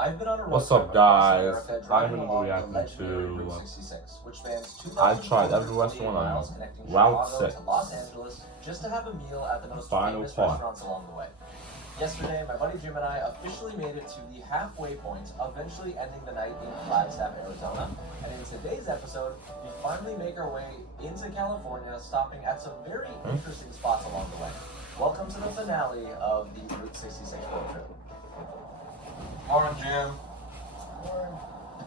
I've been on a road What's trip up, across guys? America I'm driving gonna be along the reacting legendary to. Route 66, which spans I tried every 2,248 restaurant miles on connecting Route Chicago 6. to Los Angeles just to have a meal at the most Final famous part. restaurants along the way. Yesterday, my buddy Jim and I officially made it to the halfway point, eventually ending the night in Flagstaff, Arizona. And in today's episode, we finally make our way into California, stopping at some very interesting spots along the way. Welcome to the finale of the Route 66 road trip. Morning, Jim.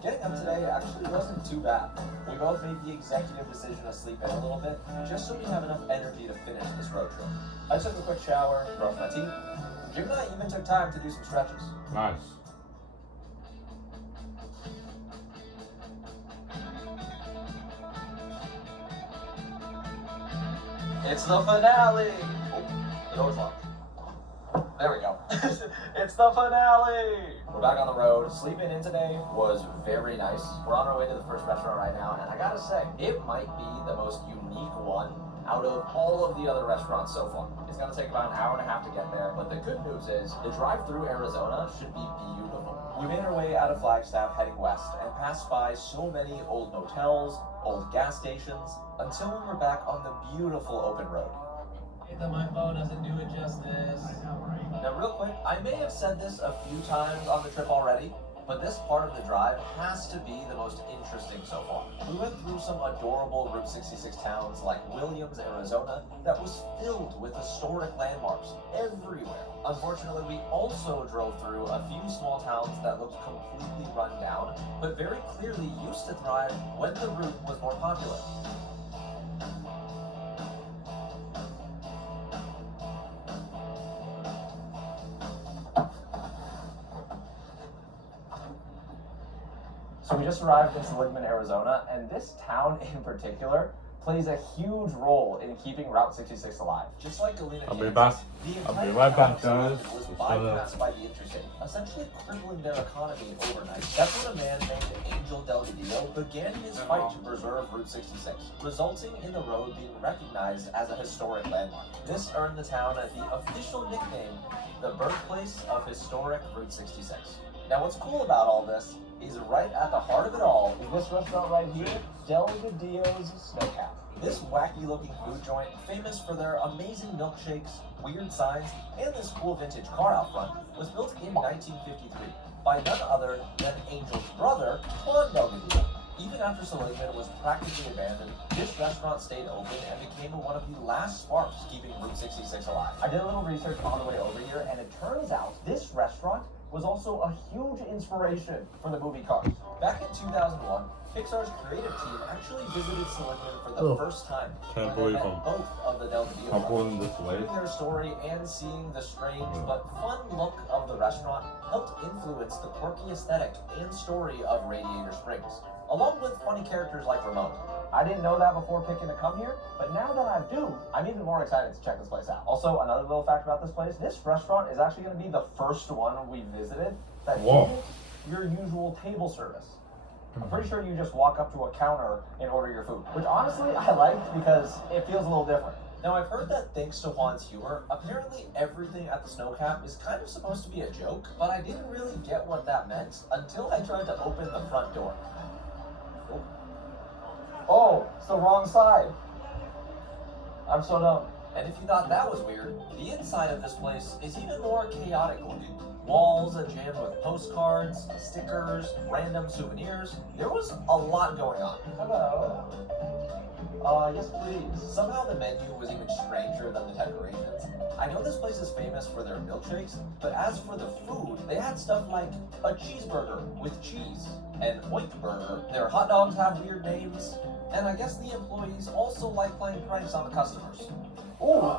Getting up today actually wasn't too bad. We both made the executive decision to sleep in a little bit, just so we have enough energy to finish this road trip. I took a quick shower, brushed my teeth. Jim and I even took time to do some stretches. Nice. It's the finale! Oh, the door's locked. There we go. It's the finale! We're back on the road. Sleeping in today was very nice. We're on our way to the first restaurant right now, and I gotta say, it might be the most unique one out of all of the other restaurants so far. It's gonna take about an hour and a half to get there, but the good news is the drive through Arizona should be beautiful. We made our way out of Flagstaff heading west and passed by so many old motels, old gas stations, until we were back on the beautiful open road. That my phone doesn't do it justice. Now, real quick, I may have said this a few times on the trip already, but this part of the drive has to be the most interesting so far. We went through some adorable Route 66 towns like Williams, Arizona, that was filled with historic landmarks everywhere. Unfortunately, we also drove through a few small towns that looked completely run down, but very clearly used to thrive when the route was more popular. So we just arrived in Seligman, Arizona, and this town in particular plays a huge role in keeping Route 66 alive. Just like Galena, I'll be Kansas, back. the I'll be entire right town back, of Seligman guys. was Just bypassed by the interstate, essentially crippling their economy overnight. That's when a man named Angel Delgadillo began his fight to preserve Route 66, resulting in the road being recognized as a historic landmark. This earned the town the official nickname, the birthplace of historic Route 66. Now, what's cool about all this is right at the heart of it all is this restaurant right here, Delgadillo's Snowcap. This wacky-looking food joint, famous for their amazing milkshakes, weird signs, and this cool vintage car out front, was built in 1953 by none other than Angel's brother, Juan Delgadillo. Even after Seligman was practically abandoned, this restaurant stayed open and became one of the last sparks keeping Route 66 alive. I did a little research on the way over here, and it turns out this restaurant was also a huge inspiration for the movie Cars. Back in 2001, Pixar's creative team actually visited Seligman for the first time. Can't when they believe met I'm both of the Delgadillo I'm brothers. going this way. Hearing their story and seeing the strange but fun look of the restaurant helped influence the quirky aesthetic and story of Radiator Springs, along with funny characters like Ramon. I didn't know that before picking to come here, but now that I do, I'm even more excited to check this place out. Also, another little fact about this place, this restaurant is actually going to be the first one we visited that isn't your usual table service. I'm pretty sure you just walk up to a counter and order your food, which honestly I liked because it feels a little different. Now, I've heard that thanks to Juan's humor, apparently everything at the Snowcap is kind of supposed to be a joke, but I didn't really get what that meant until I tried to open the front door. Oh, it's the wrong side. I'm so dumb. And if you thought that was weird, the inside of this place is even more chaotic looking. Walls are jammed with postcards, stickers, random souvenirs. There was a lot going on. Hello. Yes please. Somehow the menu was even stranger than the decorations. I know this place is famous for their milkshakes, but as for the food, they had stuff like a cheeseburger with cheese, an oink burger. Their hot dogs have weird names, and I guess the employees also like playing pranks on the customers. Ooh.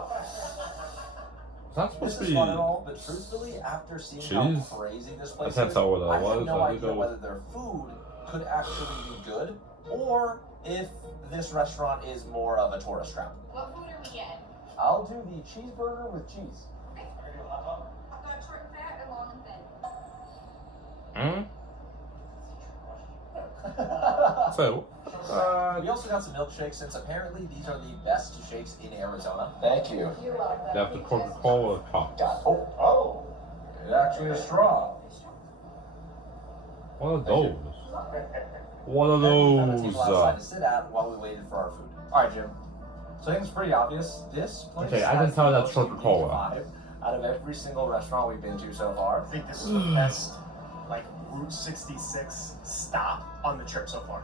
That's supposed This to is be. fun and all, but truthfully, after seeing how cheese? crazy this place That's is, not what I that had was. no I think idea that was. whether their food could actually be good, or if this restaurant is more of a tourist trap. What food are we getting? I'll do the cheeseburger with cheese. Okay. I've got short and fat and long and thin. So, We also got some milkshakes, since apparently these are the best shakes in Arizona. Thank you. You're welcome. they have the Coca-Cola cup. Got it. Oh, it actually is strong. What are those? What are Then we found a table those? outside to sit at while we waited for our food. All right, Jim. So I think it's pretty obvious. This place Okay, I has can tell the that's most Coca-Cola. unique vibe out of every single restaurant we've been to so far. I think this is the best, like, Route 66 stop on the trip so far.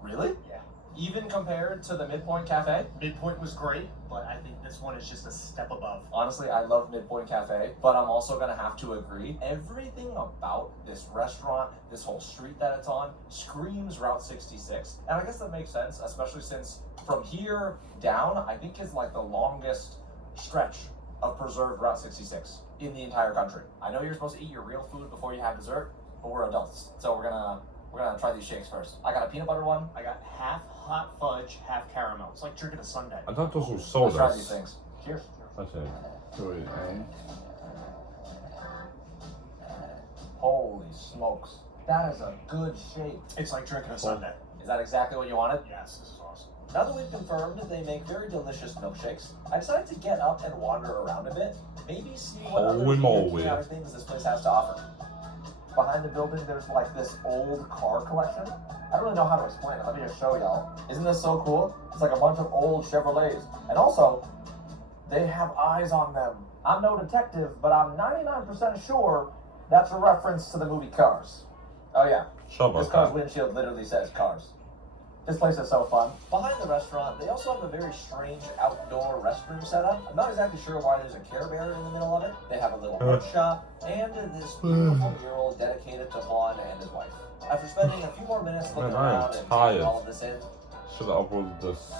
Really? Yeah. Even compared to the Midpoint Cafe? Midpoint was great, but I think this one is just a step above. Honestly, I love Midpoint Cafe, but I'm also gonna have to agree. Everything about this restaurant, this whole street that it's on, screams Route 66. And I guess that makes sense, especially since from here down, I think is like the longest stretch of preserved Route 66 in the entire country. I know you're supposed to eat your real food before you have dessert, but we're adults, so we're gonna try these shakes first. I got a peanut butter one. I got half hot fudge, half caramel. It's like drinking a sundae. I thought those were Let's try these sodas. things. Cheers. Okay. Good, eh? Holy smokes. That is a good shake. It's like drinking a sundae. Is that exactly what you wanted? Yes, this is awesome. Now that we've confirmed that they make very delicious milkshakes, I decided to get up and wander around a bit. Maybe see what other Holy moly. unique chaotic things this place has to offer. Behind the building, there's like this old car collection. I don't really know how to explain it. Let me just show y'all. Isn't this so cool? It's like a bunch of old Chevrolets. And also, they have eyes on them. I'm no detective, but I'm 99% sure that's a reference to the movie Cars. Oh yeah, Shut this up. car's windshield literally says Cars. This place is so fun. Behind the restaurant, they also have a very strange outdoor restroom setup. I'm not exactly sure why there's a Care Bear in the middle of it. They have a little wood shop and this beautiful mural dedicated to Juan and his wife. After spending a few more minutes looking Man, I am around and taking tired. all of this in, Should have uploaded this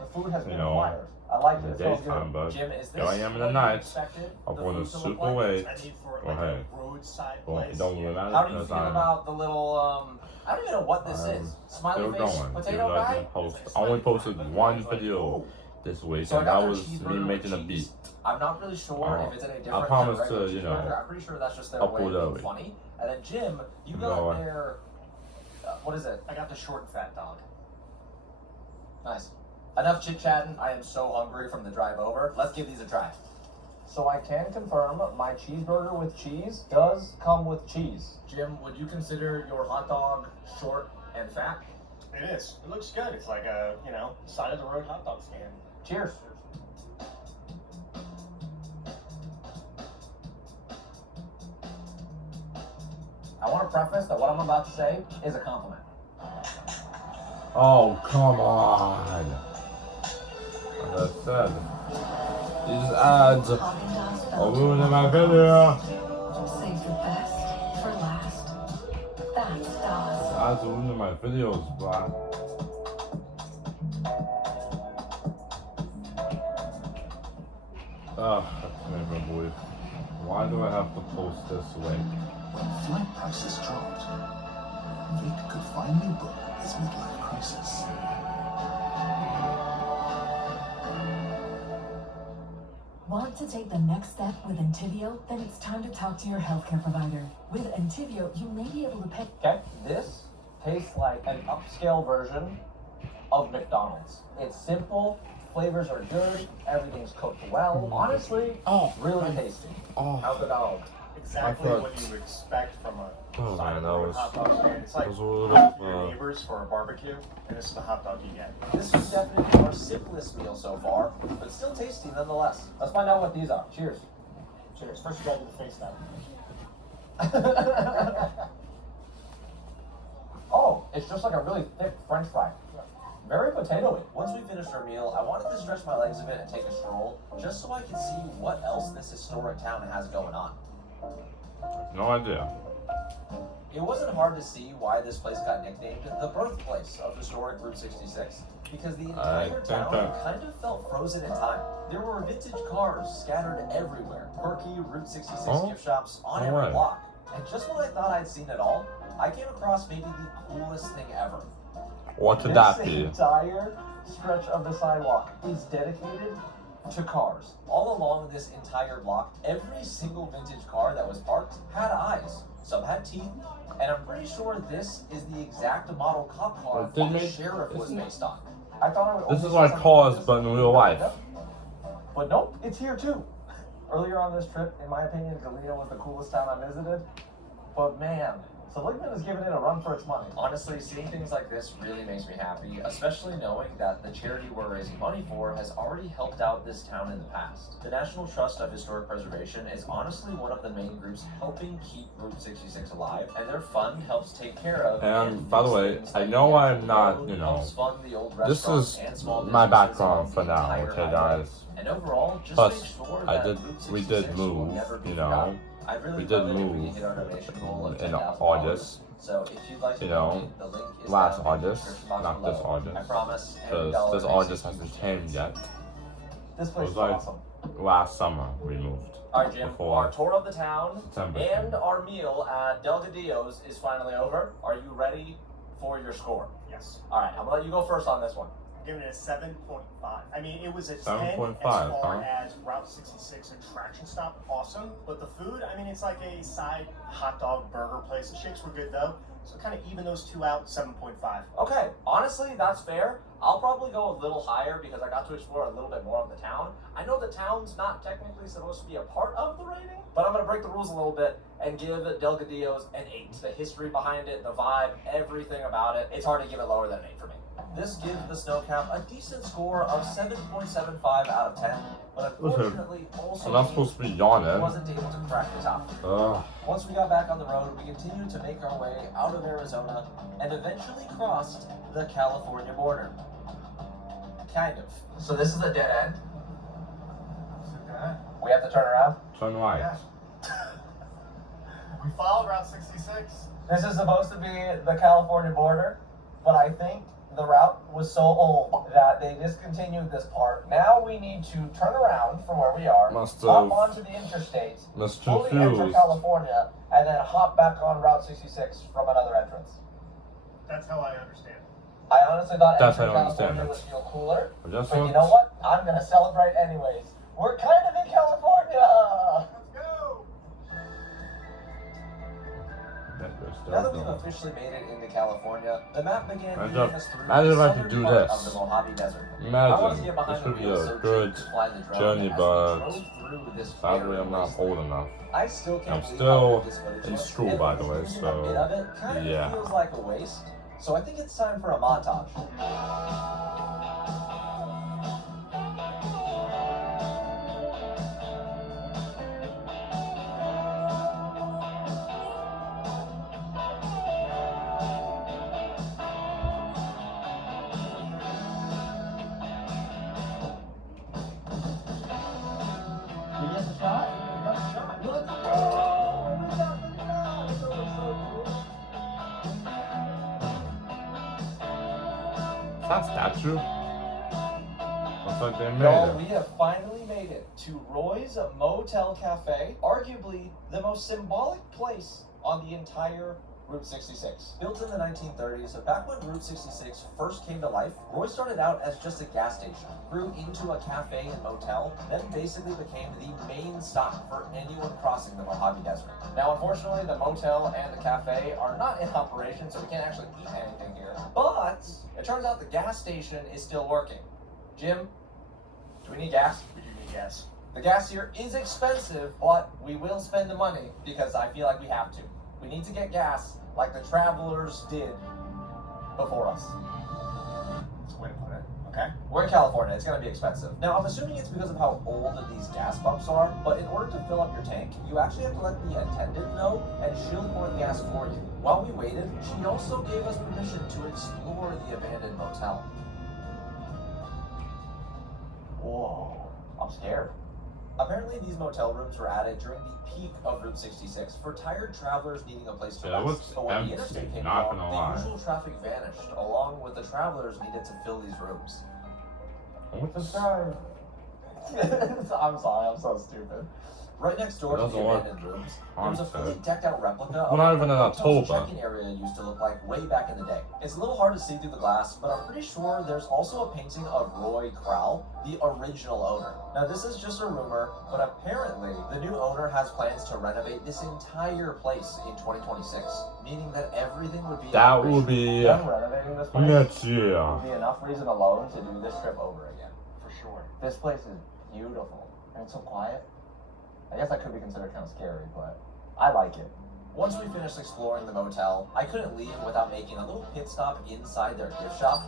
the food has been You know, acquired. I like in it. the It smells daytime, good. but Jim, is this here I am in the what you night. expected I'm the going food to to look super like? wait. I need for Go like ahead. a roadside Well, place. it don't really matter How do you because feel I'm about the little I don't even know what this I'm is. Smiley still face going. potato Because I guy? didn't post. I only posted one video this week, So I and got that their was cheeseburger me with making a cheese. beat. I'm not really sure if it's any different promise than a regular to, you know, cheeseburger. I'm pretty sure that's just their upload way of being early. funny. And then Jim, you No, got I- their what is it? I got the short and fat dog. Nice. Enough chit chatting. I am so hungry from the drive over. Let's give these a try. So I can confirm my cheeseburger with cheese does come with cheese. Jim, would you consider your hot dog short and fat? It is. It looks good. It's like a, you know, side of the road hot dog stand. Cheers. I want to preface that what I'm about to say is a compliment. Oh, come on. Like I said, these ads are ruining my video. Save the best for last. That's Dawes. Ads are ruining my videos, bro. Ugh, I can't even believe. Why do I have to post this way? When flight prices dropped, Vic could finally book his midlife crisis. Want to take the next step with Entivio? Then it's time to talk to your healthcare provider. With Entivio, you may be able to pay. Okay, this tastes like an upscale version of McDonald's. It's simple, flavors are good, everything's cooked well. Honestly, really tasty. How's the dog? Exactly thought- what you would expect from a Oh, side man, of the that road was- hot dog stand. It's like was a little, going to your neighbors for a barbecue, and this is the hot dog you get. This is definitely our simplest meal so far, but still tasty nonetheless. Let's find out what these are. Cheers. Cheers. First you gotta do the face down. Oh, it's just like a really thick French fry. Very potatoey. Once we finished our meal, I wanted to stretch my legs a bit and take a stroll, just so I could see what else this historic town has going on. No idea. It wasn't hard to see why this place got nicknamed the birthplace of historic Route 66, because the entire think town that- kind of felt frozen in time. There were vintage cars scattered everywhere, quirky Route 66 Oh, gift shops on no every way. block. And just when I thought I'd seen it all, I came across maybe the coolest thing ever. What could that This be? entire stretch of the sidewalk is dedicated to cars. All along this entire block, every single vintage car that was parked had eyes. Some had teeth, and I'm pretty sure this is the exact model cop car But didn't the they- sheriff was isn't- based on. I thought I would This only is see like something Cars, this but in when real we life. looked it up. But nope, it's here too. Earlier on this trip, in my opinion, Galena was the coolest town I visited. But man, Seligman is giving it a run for its money. Honestly, seeing things like this really makes me happy, especially knowing that the charity we're raising money for has already helped out this town in the past. The National Trust of Historic Preservation is honestly one of the main groups helping keep Route 66 alive, and their fund helps take care of. And by the way, I know I'm not, you know, this is my background for now, okay, guys. And overall, just Plus, make sure I that did, Route we did 66 will move, never be you know, forgotten. I'd really we did love it if we move hit our donation goal of in $10,000. August, So if you'd like to you know, donate, the link is last down in the August, description box not below. this August, I promise, every because dollar this makes a August huge hasn't came difference. yet. This It place was is like awesome. last summer we moved. Alright, Jim, before our tour of the town September. and our meal at Delgadillo's is finally over. Are you ready for your score? Yes. Alright, I'm gonna let you go first on this one. Giving it a 7.5. I mean, it was a 10 7.5, as far huh? as Route 66 attraction stop. Awesome. But the food, I mean, it's like a side hot dog burger place. The shakes were good, though. So kind of even those two out, 7.5. Okay, honestly, that's fair. I'll probably go a little higher because I got to explore a little bit more of the town. I know the town's not technically supposed to be a part of the rating, but I'm going to break the rules a little bit and give Delgadillo's an 8. The history behind it, the vibe, everything about it, it's hard to give it lower than an 8 for me. This gives the Snowcap a decent score of 7.75 out of 10, but unfortunately also I'm not supposed to be it yawning. wasn't able to crack the top. Ugh. Once we got back on the road, we continued to make our way out of Arizona and eventually crossed the California border. Kind of. So this is a dead end. Okay. We have to turn around. Turn right. Yeah. We followed Route 66. This is supposed to be the California border, but I think the route was so old that they discontinued this part. Now we need to turn around from where we are, Must hop have onto the interstate, must fully enter confused. California, and then hop back on Route 66 from another entrance. That's how I understand. I honestly thought That's entering how I understand California it. would feel cooler, I just but you know what? I'm gonna celebrate anyways. We're kind of in California! Let's go! Now that we've officially made it into California, the map began Imagine- leading us through imagine the if I could southern do part this. of the Mojave Desert. I wanted to Imagine, get behind this the would be wheel a so good Jake could fly the drone journey, as we but drove through this sadly very I'm not wasteland. old enough. I still can't I'm believe still how good this footage in was, school, and by the way, losing so, a bit of it kind of yeah. feels like a waste. So I think it's time for a montage. We get the shot? We got the shot. Let's go! We got the shot! It's always so cool. Is that statue? Looks like they Y'all, made we it. have finally made it to Roy's Motel Cafe, arguably the most symbolic place on the entire Route 66. Built in the 1930s, so back when Route 66 first came to life, Roy started out as just a gas station, grew into a cafe and motel, then basically became the main stop for anyone crossing the Mojave Desert. Now, unfortunately, the motel and the cafe are not in operation, so we can't actually eat anything here. But it turns out the gas station is still working. Jim, do we need gas? We do need gas. The gas here is expensive, but we will spend the money because I feel like we have to. We need to get gas like the travelers did before us. That's a way to put it. Okay. We're in California, it's gonna be expensive. Now, I'm assuming it's because of how old these gas pumps are, but in order to fill up your tank, you actually have to let the attendant know and she'll pour the gas for you. While we waited, she also gave us permission to explore the abandoned motel. Whoa, I'm scared. Apparently, these motel rooms were added during the peak of Route 66 for tired travelers needing a place to Yeah, it rest. looks But when the empty, interstate came not along, gonna the lie. usual traffic vanished, along with the travelers needed to fill these rooms. What the guy? I'm sorry, I'm so stupid. Right next door to the Doesn't work. abandoned rooms, there was a fully Concept. decked out replica We're not of even in what the hotel's October. check-in area used to look like way back in the day. It's a little hard to see through the glass, but I'm pretty sure there's also a painting of Roy Crowell, the original owner. Now this is just a rumor, but apparently the new owner has plans to renovate this entire place in 2026, meaning that everything would be That will be them renovating this place next year. would be enough reason alone to do this trip over again. For sure. This place is beautiful and it's so quiet. I guess that could be considered kind of scary, but I like it. Once we finished exploring the motel, I couldn't leave without making a little pit stop inside their gift shop.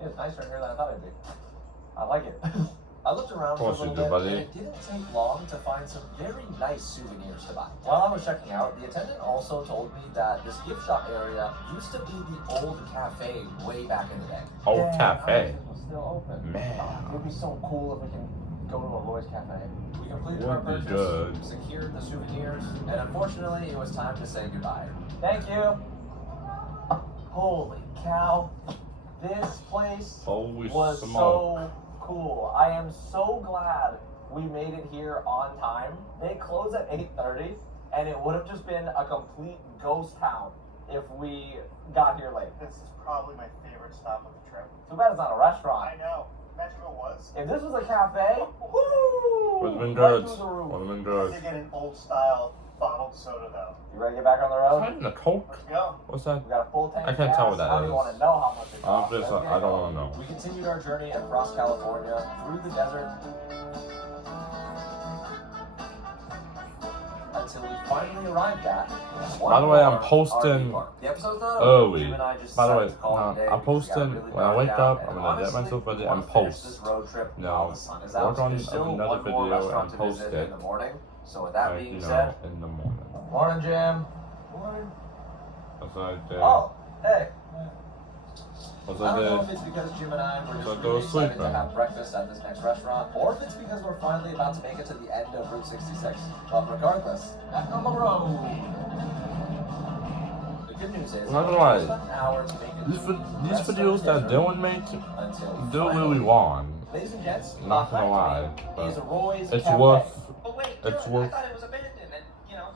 It's nicer in here than I thought it'd be. I like it. I looked around for a Of course you little do, bit, buddy. and it didn't take long to find some very nice souvenirs to buy. While I was checking out, the attendant also told me that this gift shop area used to be the old cafe way back in the day. Old cafe. It was still open. Man. It would be so cool if we can go to a Roy's Cafe. We completed our Would be purchase, good. secured the souvenirs, and unfortunately, it was time to say goodbye. Thank you. Holy cow. This place Holy was smoke. so cool. I am so glad we made it here on time. They close at 8:30, and it would have just been a complete ghost town if we got here late. This is probably my favorite stop of the trip. Too bad it's not a restaurant. I know. Imagine if it was. If this was a cafe, woo! Would have been Right good. through the roof. Would have been I good. did get an old style bottled soda though. You ready to get back on the road? Is that in a Coke? Let's go. What's that? We got a full tank. I can't of tell gas. what that I don't even is. want to know how much it I'm costs. just, Let's get I don't going. want to know. We continued our journey across California, through the desert, until we finally arrived at By the way, I'm One posting RV park. The episode's not early. Jim and I just By the way, decided to call it a day I'm because we got posting really when I burned wake out, up. and I'm gonna get honestly, myself ready we and wanna finish post. this road trip You while know, the sun is work out. on There's still another one more video restaurant and to post visit it. in the morning. So with that Like, being you said, know, in the morning. morning, Jim. That's what I did. Oh, hey. What's I don't know I if it's because Jim and I were just So really go excited to sleeping. have breakfast at this next restaurant, or if it's because we're finally about to make it to the end of Route 66. But regardless, Back on the road. the good news is, I'm not gonna lie. it's about an hour to make it These, through the these rest of videos the that desert Dylan makes until do finally- really long. Ladies and gents, Not gonna lie, is but Roy's it's Cafe. worth But wait, It's Dylan, worth- I thought it was abandoned and,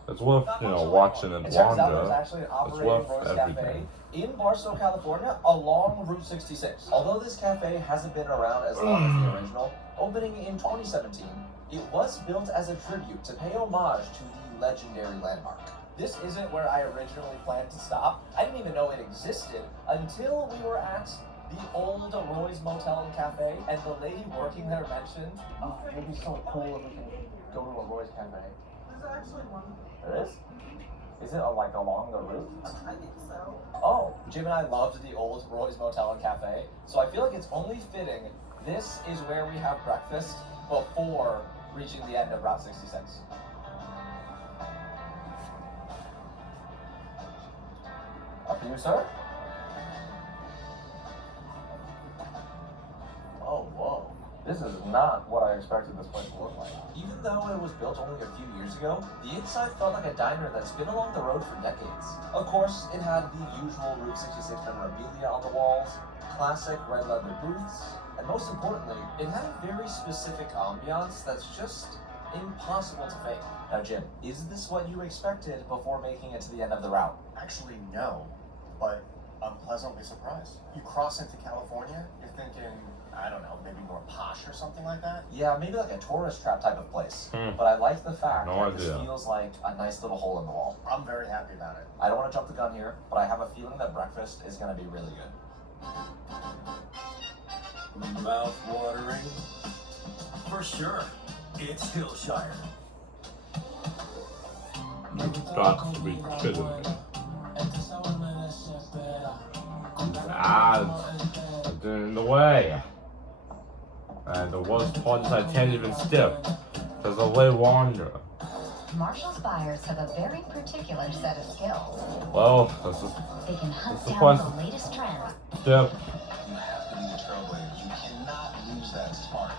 it's worth watching it It turns out there's longer. actually an It's operating worth Roy's Cafe everything. in Barstow, California, along Route 66. Although this cafe hasn't been around as long as the original, opening in 2017, it was built as a tribute to pay homage to the legendary landmark. This isn't where I originally planned to stop. I didn't even know it existed until we were at the old Roy's Motel and Cafe, and the lady working there mentioned, oh, it would be so cool if we can go to a Roy's Cafe. There's actually one. There is? Is it like along the route? I think so. Oh, Jim and I loved the old Roy's Motel and Cafe, so I feel like it's only fitting this is where we have breakfast before reaching the end of Route 66. Up to you, sir. Oh, whoa. This is not what I expected this place to look like. Even though it was built only a few years ago, the inside felt like a diner that's been along the road for decades. Of course, it had the usual Route 66 memorabilia on the walls, classic red leather booths, and most importantly, it had a very specific ambiance that's just impossible to fake. Now, Jim, is this what you expected before making it to the end of the route? Actually, no, but I'm pleasantly surprised. You cross into California, you're thinking, I don't know, maybe more posh or something like that. Yeah, maybe like a tourist trap type of place. Hmm. But I like the fact No that this idea. feels like a nice little hole in the wall. I'm very happy about it. I don't want to jump the gun here, but I have a feeling that breakfast is going to be really good. Mouth watering? For sure. It's Hillshire. Got to be kidding me. Ads are getting in the way. And the worst part is I can't even step. There's a way longer. Marshall's buyers have a very particular set of skills. Well, this is They can hunt That's the down question. the latest trends. step. You have to be the trailblazer. You cannot lose that spark.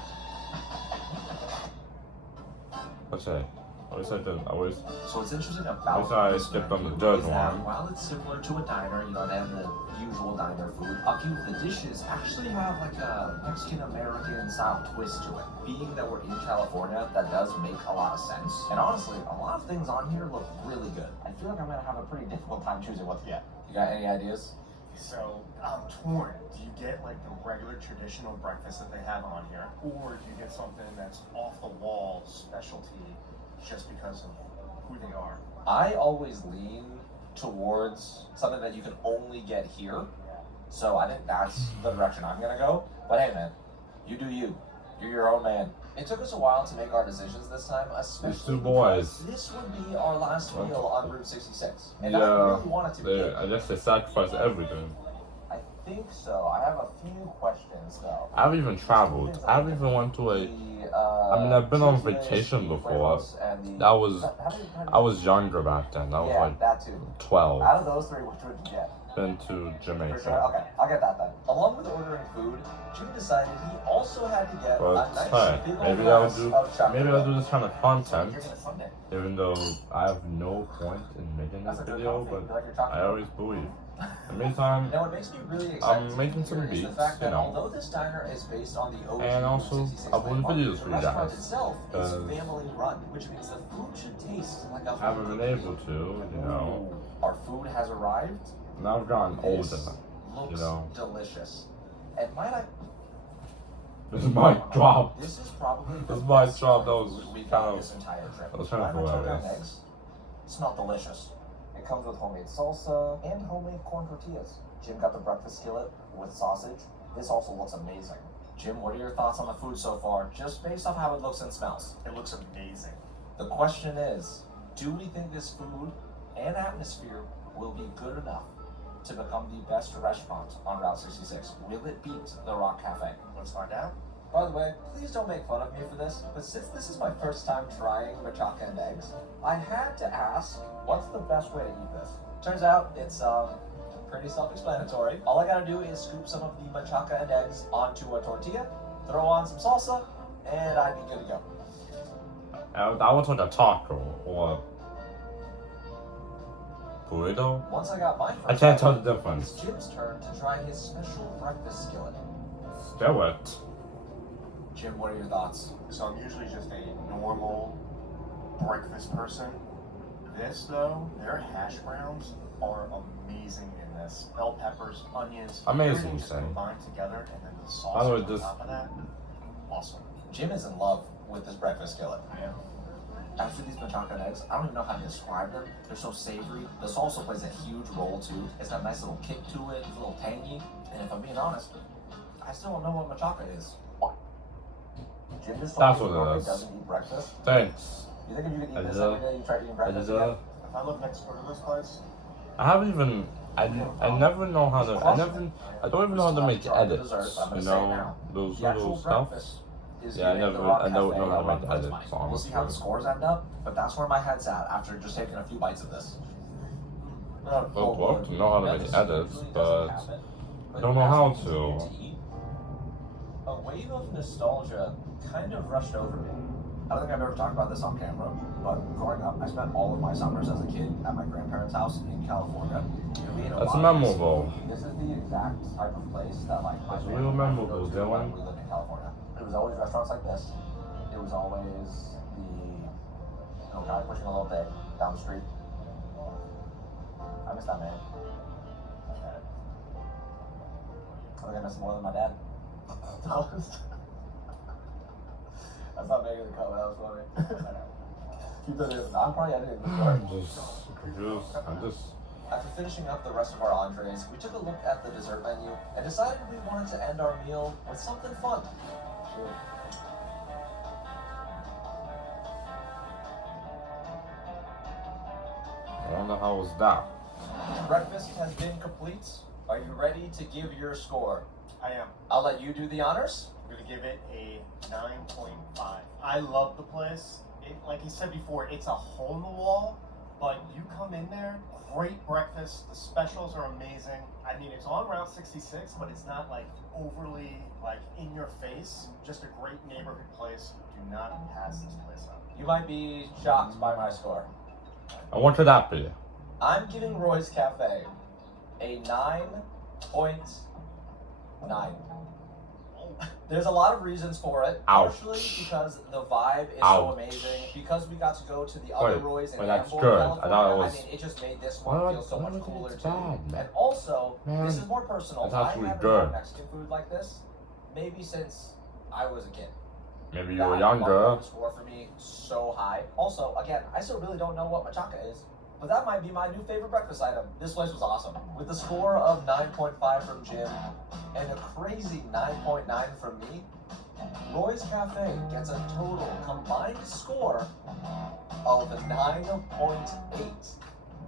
Let's say. At least I didn't. I was. So what's interesting At about least I this skipped on the menu dirt is that one. while it's similar to a diner, you know, they have the usual diner food, a few of the dishes actually have like a Mexican-American style twist to it. Being that we're in California, that does make a lot of sense. And honestly, a lot of things on here look really good. I feel like I'm gonna have a pretty difficult time choosing what to get. You got any ideas? So I'm torn. Do you get like the regular traditional breakfast that they have on here, or do you get something that's off the wall specialty just because of who they are? I always lean towards something that you can only get here. So I think that's the direction I'm gonna go. But hey man, you do you. You're your own man. It took us a while to make our decisions this time, especially two because boys. this would be our last meal on Route 66. And I Yeah, really wanted to be. I guess they sacrificed everything. I think so. I have a few questions though. I've even traveled. I've even went to a. I mean, I've been on vacation before. That was. I was younger back then. I was yeah, like that too. 12. Out of those three, which would you get? Been to For sure. Jamaica. Okay, I'll get that then. Along with ordering food, Jim decided he also had to get But a nice hey, big old maybe glass I'll do. of chocolate. Maybe I'll do this kind of content. You're gonna fund it. Even though I have no point in making this That's a good video, coffee. but You like your chocolate? I always believe. In the meantime, Now, what makes me really excited I'm to making hear some is the beats, fact that you know. although this diner is based on the OG And also Route 66 uploading landmark, videos the for you restaurant guys, itself is 'cause family run, which means the food should taste like a I haven't been able to, you know. Our food has arrived. Now I've gotten older. This looks know. delicious. And might I? This mic dropped. This is probably the This mic best dropped. That food was we kind got of. this entire trip. That was kind of My macho hilarious. eggs smell delicious. It comes with homemade salsa and homemade corn tortillas. Jim got the breakfast skillet with sausage. This also looks amazing. Jim, what are your thoughts on the food so far, just based off how it looks and smells? It looks amazing. The question is, do we think this food and atmosphere will be good enough to become the best restaurant on Route 66? Will it beat the Rock Cafe? Let's find out. By the way, please don't make fun of me for this, but since this is my first time trying machaca and eggs, I had to ask, what's the best way to eat this? Turns out it's pretty self-explanatory. All I gotta do is scoop some of the machaca and eggs onto a tortilla, throw on some salsa, and I'd be good to go. I want like a taco or a burrito. Once I got my first I can't tell the bite, difference. it's Jim's turn to try his special breakfast skillet. Skillet. Jim, what are your thoughts? So I'm usually just a normal breakfast person. This though, their hash browns are amazing in this. Bell peppers, onions, Amazing, everything just Sam. combined together, and then the sauce By the way, on this- top of that. Awesome. Jim is in love with this breakfast skillet. I am. After these machaca and eggs, I don't even know how to describe them. They're so savory. The salsa plays a huge role too. It's got a nice little kick to it, it's a little tangy. And if I'm being honest, I still don't know what machaca is. Jim just That's told me what it he is. doesn't eat breakfast. Thanks. You think if you could eat I this deserve- every day, you try eating I breakfast deserve. again? If I look next door to this place, I haven't even. I never know how to. I don't even know how to make edits. You know, those The actual little stuff. breakfast is Yeah, I giving the never- Rock I don't Cafe know how to a run make for its edits, money. We'll see how the honestly. scores end up, but that's where my head's at after just taking a few bites of this. I would love to know how to make edits, but I don't know how to. A wave of nostalgia kind of rushed over me. I don't think I've ever talked about this on camera, but growing up, I spent all of my summers as a kid at my grandparents' house in California. That's memorable. This is the exact type of place that like my That's family real memorable, goes to when Dylan. we lived in California. It was always restaurants like this. It was always the guy pushing a little bag down the street. I miss that man. I think I miss him more than my dad. That's not making the cut, but that was funny. Keep that in. I'm probably editing this part. I'm just confused. I'm just. After finishing up the rest of our entrees, we took a look at the dessert menu and decided we wanted to end our meal with something fun. I wonder how was that. Breakfast has been complete. Are you ready to give your score? I am. I'll let you do the honors. I'm gonna give it a 9.5. I love the place. Like he said before, it's a hole in the wall, but you come in there, great breakfast. The specials are amazing. I mean, it's on Route 66, but it's not like overly like in your face. Just a great neighborhood place. Do not pass this place up. You might be shocked by my score. And what could that be? I'm giving Roy's Cafe a 9.9. There's a lot of reasons for it. Ouch. Partially because the vibe is so Ouch. amazing. Because we got to go to the other Wait, Roy's in wait, that's Amboy, good. I California. thought it was- mean, it just made this one What? feel so What much do you think cooler it's too. bad, man? And also, Man, this is more personal. that's I actually haven't good. had Mexican food like this maybe since I was a kid. Maybe you That were one younger. would score for me so high. Also, again, I still really don't know what machaca is, but that might be my new favorite breakfast item. This place was awesome. With a score of 9.5 from Jim and a crazy 9.9 from me, Roy's Cafe gets a total combined score of 9.8.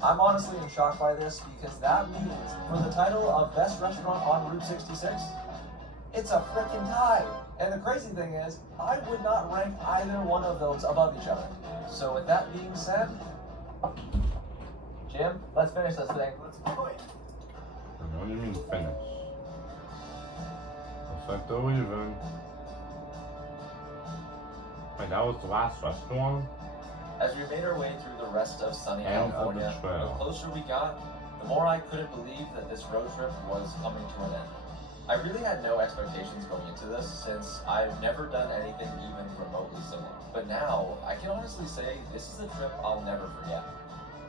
I'm honestly in shock by this because that means for the title of Best Restaurant on Route 66, it's a freaking tie. And the crazy thing is, I would not rank either one of those above each other. So with that being said, Jim, let's finish this thing. Let's do it. What do you mean finish? Looks like they're leaving. Wait, that was the last restaurant? As we made our way through the rest of sunny End of the California, the trail. closer we got, the more I couldn't believe that this road trip was coming to an end. I really had no expectations going into this since I've never done anything even remotely similar. But now, I can honestly say this is a trip I'll never forget.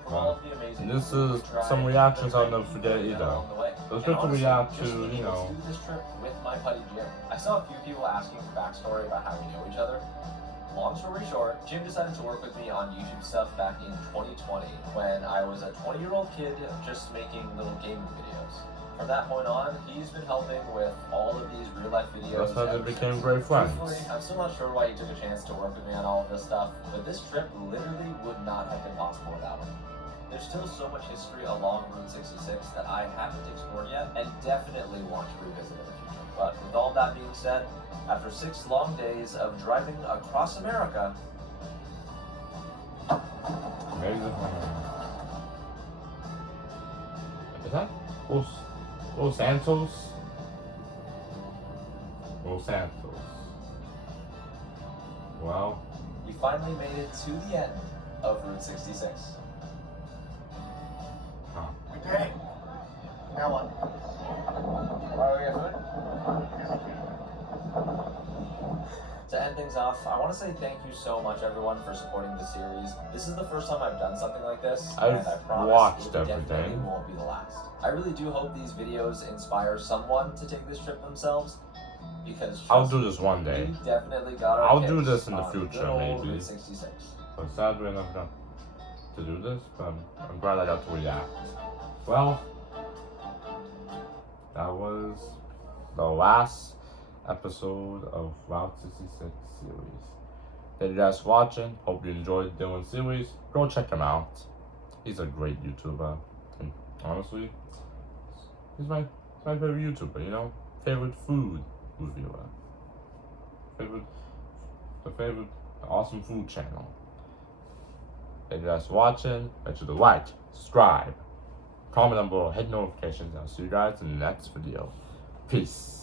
From all of the amazing This food is we tried, some reactions the I'll never great forget people we met either. along the way. Those And good to honestly, react just to, being you able know. to do this trip with my buddy Jim. I saw a few people asking for backstory about how we know each other. Long story short, Jim decided to work with me on YouTube stuff back in 2020 when I was a 20-year-old kid just making little gaming videos. From that point on, he's been helping with all of these real-life videos. That's how they ever became since. great friends. Truthfully, I'm still not sure why he took a chance to work with me on all of this stuff, but this trip literally would not have been possible without him. There's still so much history along Route 66 that I haven't explored yet and definitely want to revisit in the future. But with all that being said, after 6 long days of driving across America, Amazing. Is that Los Santos? Los Santos. Well, we finally made it to the end of Route 66. We did it. Now what? Why are we getting To end things off, I want to say thank you so much, everyone, for supporting the series. This is the first time I've done something like this, and I I've promise watched it definitely everything. won't be the last. I really do hope these videos inspire someone to take this trip themselves, because I'll trust do this one me, day. we definitely got our I'll do kicks this in the on future, good old maybe. Route 66. But sadly, I never got to do this, but I'm glad I got to react. Well, that was the last episode of Route 66 series. Thank you guys for watching. Hope you enjoyed Dylan's series. Go check him out. He's a great YouTuber. And honestly, he's my favorite YouTuber, you know? Favorite food reviewer. The awesome food channel. Thank you guys for watching. Make sure to like, subscribe, comment down below, hit notifications, and I'll see you guys in the next video. Peace.